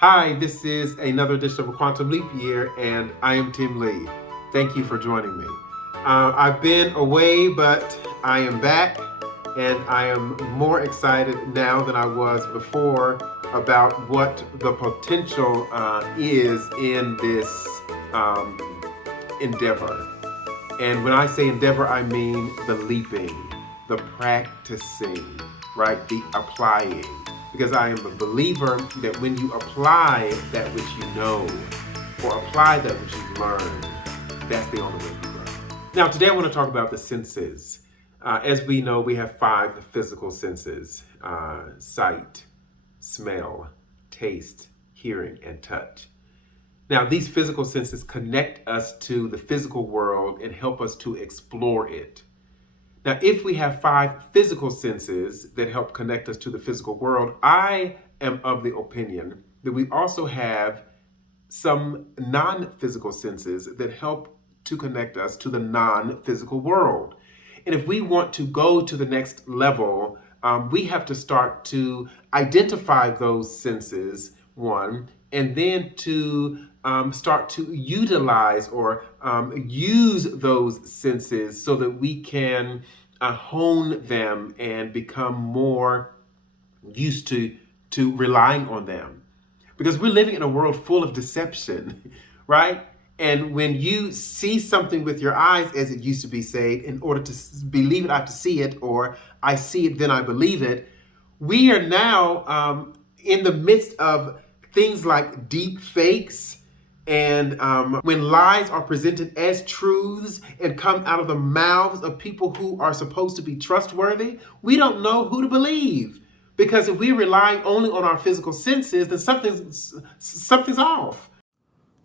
Hi, this is another edition of a Quantum Leap Year, and I am Tim Lee. Thank you for joining me. I've been away, but I am back, and I am more excited now than I was before about what the potential is in this um, endeavor. And when I say endeavor, I mean the leaping, the practicing, right? The applying. Because I am a believer that when you apply that which you know, or apply that which you learn, that's the only way you grow. Now, today I want to talk about the senses. As we know, we have five physical senses: sight, smell, taste, hearing, and touch. Now, these physical senses connect us to the physical world and help us to explore it. Now, if we have five physical senses that help connect us to the physical world, I am of the opinion that we also have some non physical senses that help to connect us to the non physical world. And if we want to go to the next level, we have to start to identify those senses, one, and then to start to utilize or use those senses so that we can hone them and become more used to relying on them, because we're living in a world full of deception, right? And when you see something with your eyes, as it used to be said, in order to believe it, I have to see it, or I see it, then I believe it. We are now in the midst of things like deep fakes, and when lies are presented as truths and come out of the mouths of people who are supposed to be trustworthy, we don't know who to believe. Because if we rely only on our physical senses, then something's off.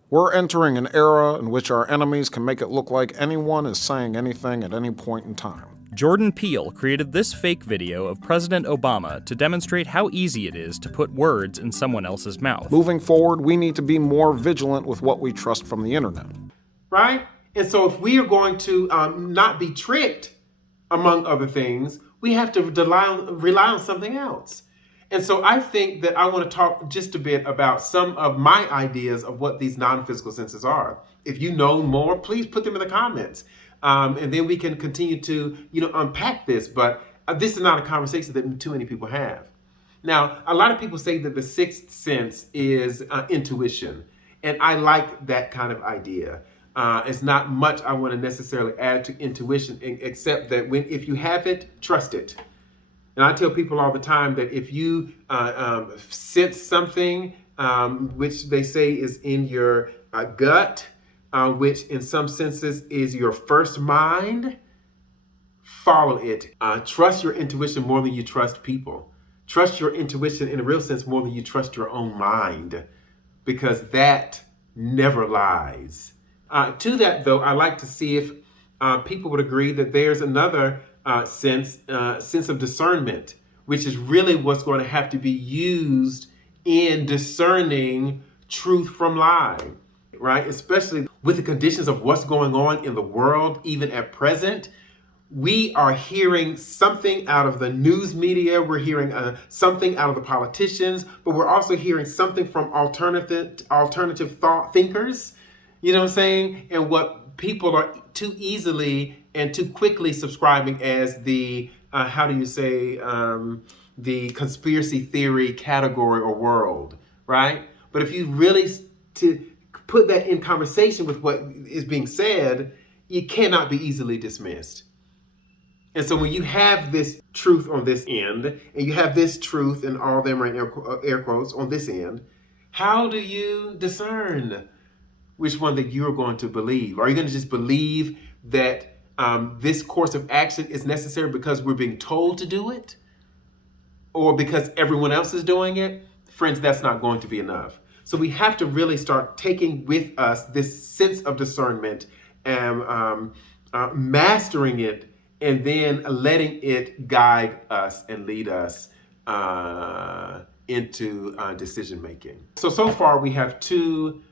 We're entering an era in which our enemies can make it look like anyone is saying anything at any point in time. Jordan Peele created this fake video of President Obama to demonstrate how easy it is to put words in someone else's mouth. Moving forward, we need to be more vigilant with what we trust from the internet. Right? And so if we are going to not be tricked, among other things, we have to rely on something else. And so I think that I want to talk just a bit about some of my ideas of what these non-physical senses are. If you know more, please put them in the comments. And then we can continue to, unpack this. But this is not a conversation that too many people have. Now, a lot of people say that the sixth sense is intuition. And I like that kind of idea. It's not much I want to necessarily add to intuition, except that if you have it, trust it. And I tell people all the time that if you sense something, which they say is in your gut, which in some senses is your first mind, follow it. Trust your intuition more than you trust people. Trust your intuition in a real sense more than you trust your own mind, because that never lies. To that, though, I like to see if people would agree that there's another sense of discernment, which is really what's going to have to be used in discerning truth from lie, right? Especially with the conditions of what's going on in the world, even at present. We are hearing something out of the news media. We're hearing something out of the politicians, but we're also hearing something from alternative thought thinkers. You know what I'm saying? And what people are too easily and too quickly subscribing as the, the conspiracy theory category or world, right? But if you really to put that in conversation with what is being said, it cannot be easily dismissed. And so when you have this truth on this end, and you have this truth, and all them are in air quotes, on this end, how do you discern which one that you're going to believe? Are you going to just believe that this course of action is necessary because we're being told to do it? Or because everyone else is doing it? Friends, that's not going to be enough. So we have to really start taking with us this sense of discernment and mastering it, and then letting it guide us and lead us into decision making. So far we have two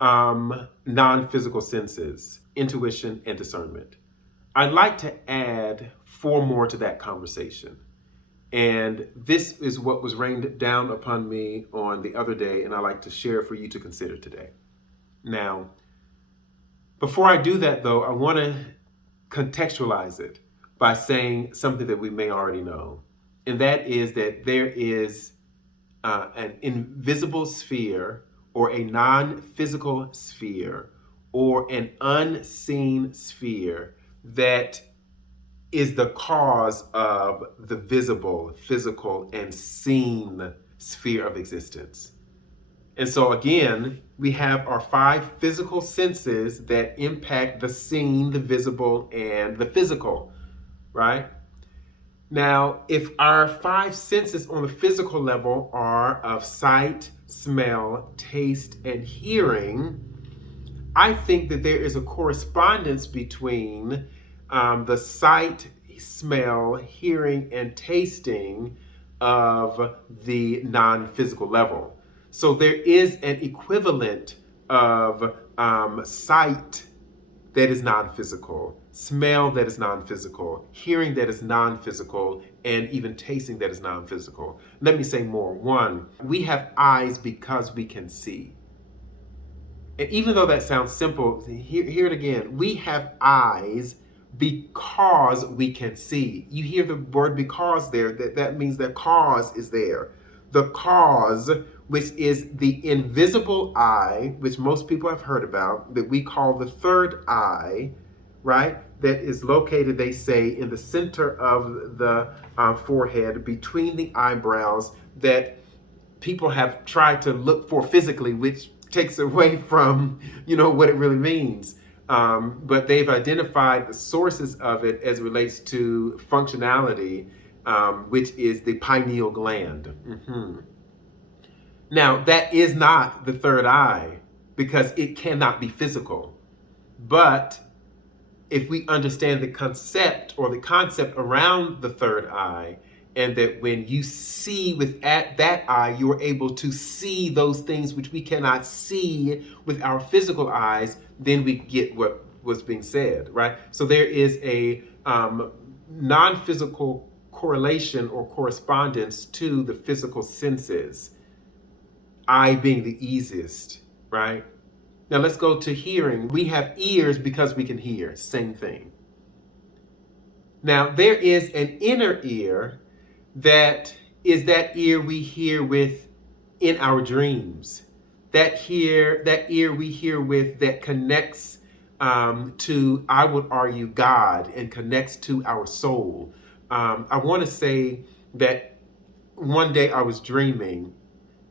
non-physical senses: intuition and discernment. I'd like to add four more to that conversation. And this is what was rained down upon me on the other day, and I like to share for you to consider today. Now, before I do that, though, I want to contextualize it by saying something that we may already know, and that is that there is an invisible sphere or a non-physical sphere or an unseen sphere that is the cause of the visible, physical, and seen sphere of existence. And so again, we have our 5 physical senses that impact the seen, the visible, and the physical, right? Now, if our 5 senses on the physical level are of sight, smell, taste, and hearing, I think that there is a correspondence between the sight, smell, hearing, and tasting of the non-physical level. So there is an equivalent of sight that is non-physical, smell that is non-physical, hearing that is non-physical, and even tasting that is non-physical. Let me say more. 1, we have eyes because we can see. And even though that sounds simple, hear it again. We have eyes because we can see. You hear the word because there, that means that cause is there. The cause, which is the invisible eye, which most people have heard about, that we call the third eye, right? That is located, they say, in the center of the forehead, between the eyebrows, that people have tried to look for physically, which takes away from, what it really means. But they've identified the sources of it as it relates to functionality, which is the pineal gland. Now, that is not the third eye because it cannot be physical. But if we understand the concept around the third eye, and that when you see with that eye, you're able to see those things which we cannot see with our physical eyes, then we get what was being said, right? So there is a non-physical correlation or correspondence to the physical senses, eye being the easiest, right? Now let's go to hearing. We have ears because we can hear, same thing. Now there is an inner ear that is that ear we hear with in our dreams. That ear we hear with that connects to, I would argue, God, and connects to our soul. I want to say that one day I was dreaming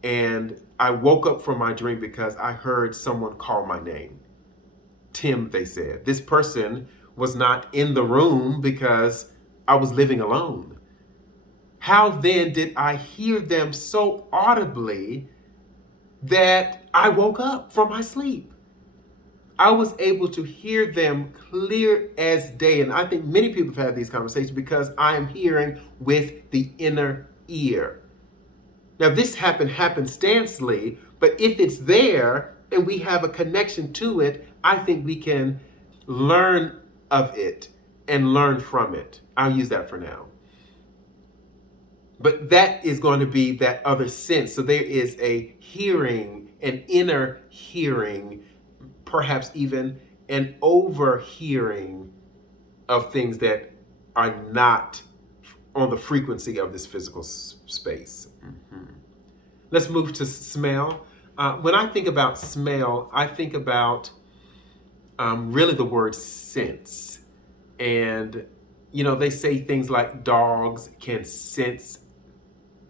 and I woke up from my dream because I heard someone call my name. Tim, they said. This person was not in the room because I was living alone. How then did I hear them so audibly that I woke up from my sleep? I was able to hear them clear as day. And I think many people have had these conversations because I am hearing with the inner ear. Now, this happened happenstancely, but if it's there and we have a connection to it, I think we can learn of it and learn from it. I'll use that for now. But that is going to be that other sense. So there is a hearing, an inner hearing, perhaps even an overhearing of things that are not on the frequency of this physical space. Let's move to smell. When I think about smell, I think about really the word sense. And, they say things like dogs can sense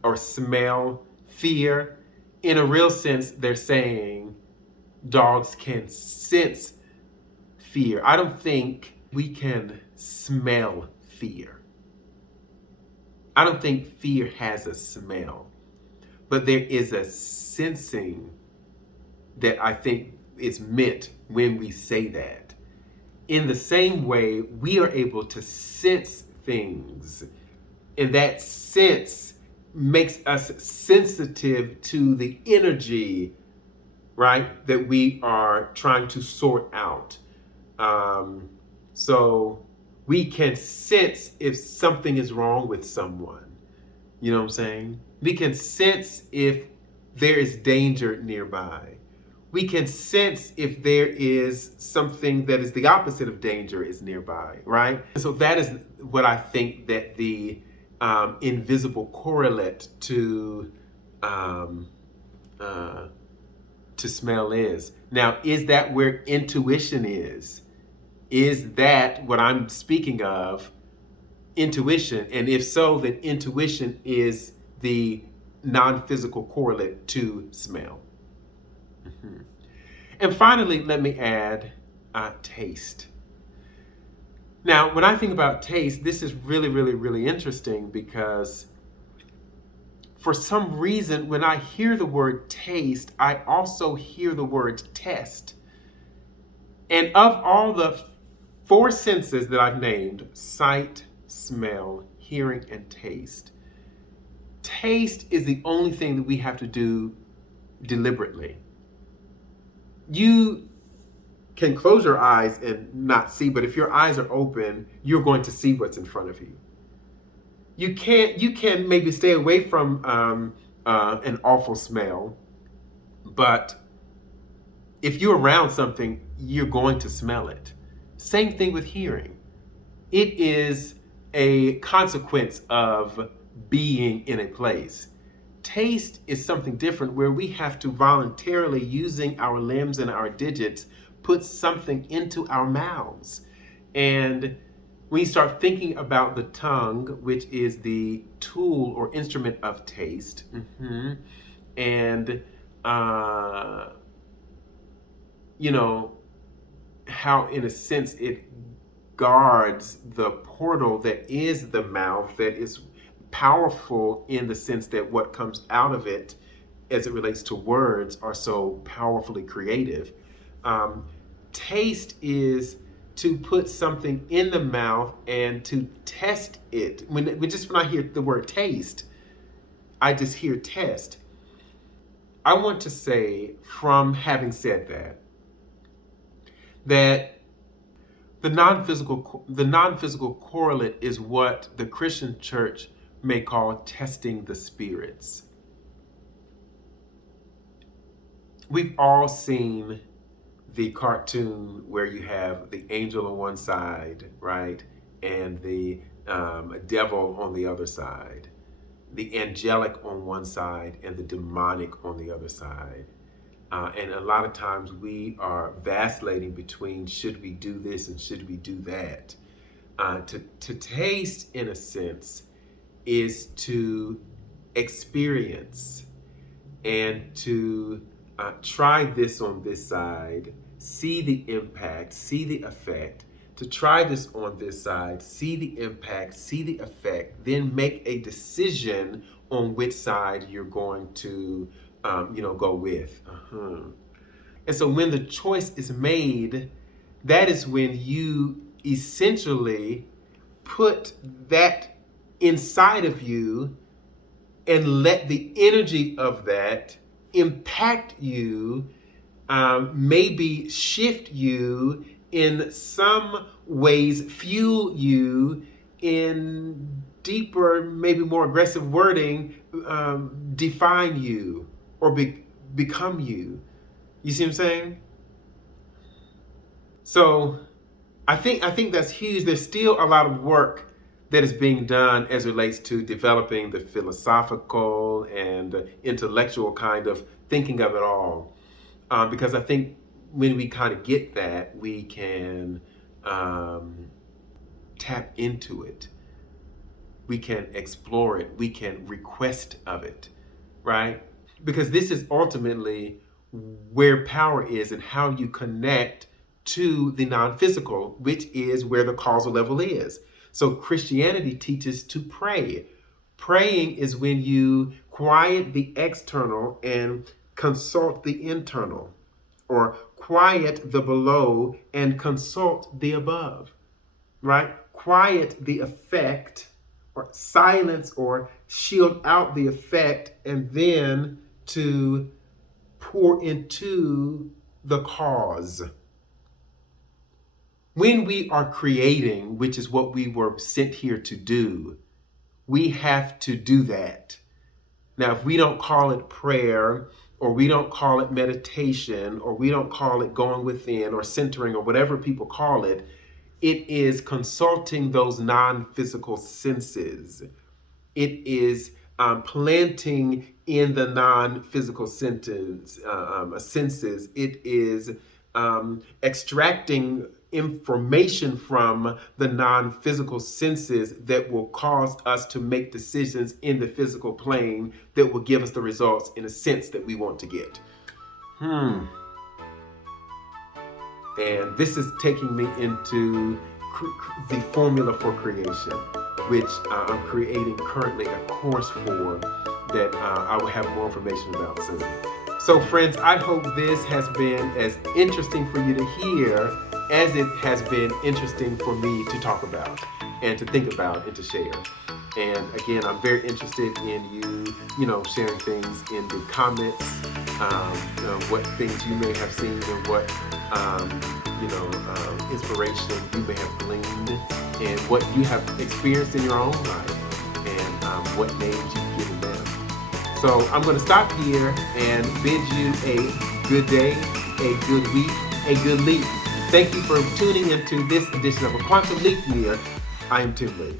or smell fear. In a real sense, they're saying dogs can sense fear. I don't think we can smell fear. I don't think fear has a smell, but there is a sensing that I think is meant when we say that. In the same way, we are able to sense things, and that sense makes us sensitive to the energy, right, that we are trying to sort out. So we can sense if something is wrong with someone. You know what I'm saying? We can sense if there is danger nearby. We can sense if there is something that is the opposite of danger is nearby, right? So that is what I think that the invisible correlate to smell is. Now, is that where intuition is? Is that what I'm speaking of? Intuition, and if so, then intuition is the non-physical correlate to smell. And finally, let me add taste. Now, when I think about taste, this is really, really, really interesting because for some reason, when I hear the word taste, I also hear the word test. And of all the four senses that I've named, sight, smell, hearing, and taste, taste is the only thing that we have to do deliberately. You can close your eyes and not see, but if your eyes are open, you're going to see what's in front of you. You can maybe stay away from an awful smell, but if you're around something, you're going to smell it. Same thing with hearing. It is a consequence of being in a place. Taste is something different where we have to voluntarily, using our limbs and our digits, put something into our mouths. And when you start thinking about the tongue, which is the tool or instrument of taste, and you know, how in a sense it guards the portal that is the mouth, that is powerful in the sense that what comes out of it as it relates to words are so powerfully creative. Taste is to put something in the mouth and to test it. When I hear the word taste, I just hear test. I want to say, from having said that the non-physical correlate is what the Christian church may call testing the spirits. We've all seen the cartoon where you have the angel on one side, right, and the devil on the other side, the angelic on one side and the demonic on the other side. And a lot of times we are vacillating between should we do this and should we do that. To taste, in a sense, is to experience and to try this on this side, see the impact, see the effect, to try this on this side, see the impact, see the effect, then make a decision on which side you're going to go with. And so when the choice is made, that is when you essentially put that inside of you and let the energy of that impact you, maybe shift you in some ways, fuel you in deeper, maybe more aggressive wording, define you or become you. You see what I'm saying? So I think that's huge. There's still a lot of work that is being done as it relates to developing the philosophical and intellectual kind of thinking of it all. Because I think when we kind of get that, we can tap into it. We can explore it. We can request of it, right? Because this is ultimately where power is and how you connect to the non-physical, which is where the causal level is. So Christianity teaches to pray. Praying is when you quiet the external and consult the internal, or quiet the below and consult the above, right? Quiet the effect, or silence or shield out the effect, and then to pour into the cause. When we are creating, which is what we were sent here to do, we have to do that. Now, if we don't call it prayer, or we don't call it meditation, or we don't call it going within or centering or whatever people call it, it is consulting those non-physical senses. It is planting in the non-physical senses. It is extracting information from the non-physical senses that will cause us to make decisions in the physical plane that will give us the results in a sense that we want to get. And this is taking me into the formula for creation, which I'm creating currently a course for that I will have more information about soon. So friends, I hope this has been as interesting for you to hear as it has been interesting for me to talk about and to think about and to share. And again, I'm very interested in you sharing things in the comments, what things you may have seen and what, inspiration you may have gleaned and what you have experienced in your own life and what names you've given them. So I'm going to stop here and bid you a good day, a good week, a good leap. Thank you for tuning into this edition of A Quantum Leap Year. I am Tim Lee.